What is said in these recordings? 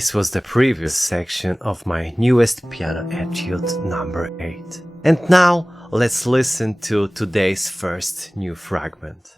This was the previous section of my newest Piano Etude number 8. And now let's listen to today's first new fragment.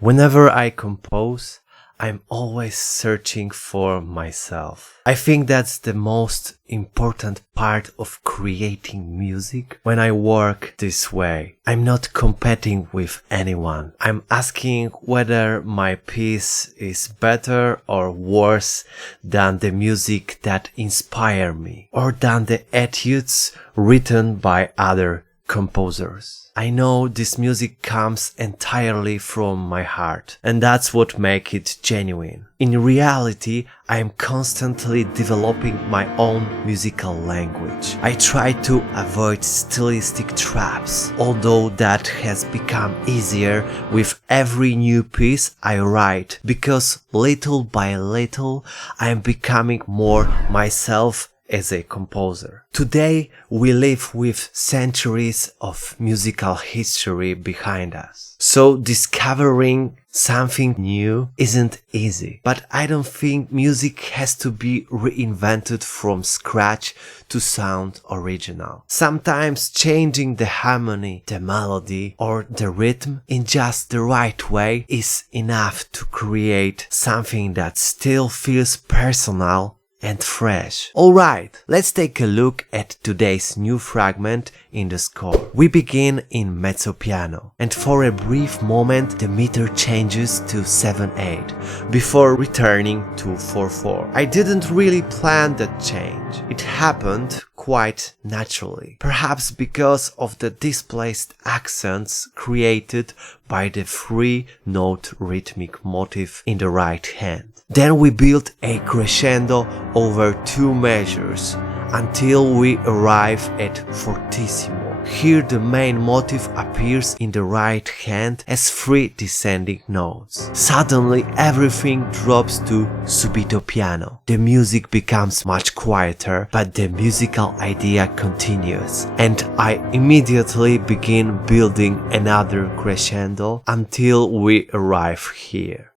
Whenever I compose, I'm always searching for myself. I think that's the most important part of creating music when I work this way. I'm not competing with anyone. I'm asking whether my piece is better or worse than the music that inspire me, or than the etudes written by other composers. I know this music comes entirely from my heart, and that's what makes it genuine. In reality, I am constantly developing my own musical language. I try to avoid stylistic traps, although that has become easier with every new piece I write, because little by little I am becoming more myself as a composer. Today we live with centuries of musical history behind us, so discovering something new isn't easy. But I don't think music has to be reinvented from scratch to sound original. Sometimes changing the harmony, the melody, or the rhythm in just the right way is enough to create something that still feels personal and fresh. Alright, let's take a look at today's new fragment in the score. We begin in mezzo piano, and for a brief moment the meter changes to 7/8 before returning to 4/4. I didn't really plan that change. It happened quite naturally, perhaps because of the displaced accents created by the 3-note rhythmic motif in the right hand. Then we build a crescendo over 2 measures until we arrive at fortissimo. Here the main motif appears in the right hand as 3 descending notes. Suddenly everything drops to subito piano. The music becomes much quieter, but the musical idea continues, and I immediately begin building another crescendo until we arrive here.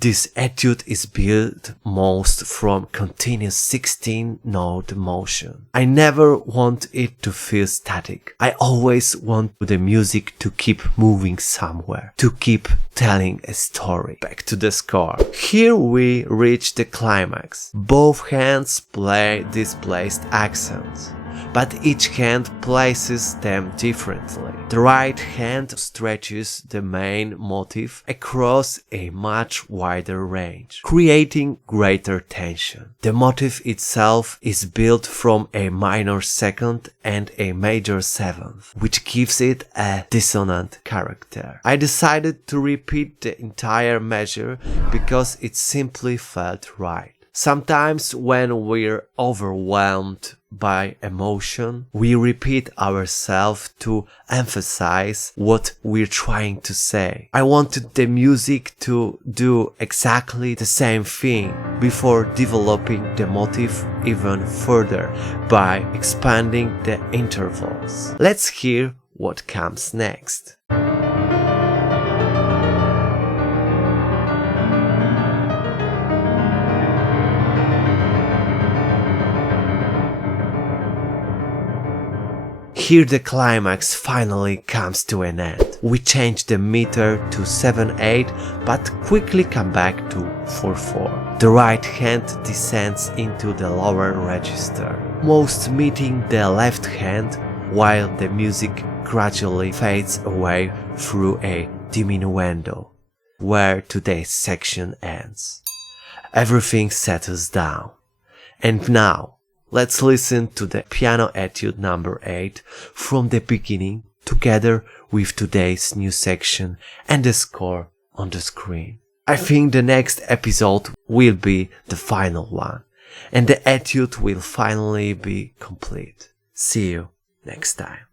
This etude is built most from continuous 16-note motion. I never want it to feel static. I always want the music to keep moving somewhere, to keep telling a story. Back to the score. Here we reach the climax. Both hands play displaced accents, but each hand places them differently. The right hand stretches the main motif across a much wider range, creating greater tension. The motif itself is built from a minor second and a major seventh, which gives it a dissonant character. I decided to repeat the entire measure because it simply felt right. Sometimes when we're overwhelmed by emotion, we repeat ourselves to emphasize what we're trying to say. I wanted the music to do exactly the same thing before developing the motif even further by expanding the intervals. Let's hear what comes next. Here the climax finally comes to an end. We change the meter to 7/8 but quickly come back to 4/4. The right hand descends into the lower register, most meeting the left hand, while the music gradually fades away through a diminuendo, where today's section ends. Everything settles down. And now, let's listen to the Piano Etude number 8 from the beginning, together with today's new section and the score on the screen. I think the next episode will be the final one, and the etude will finally be complete. See you next time.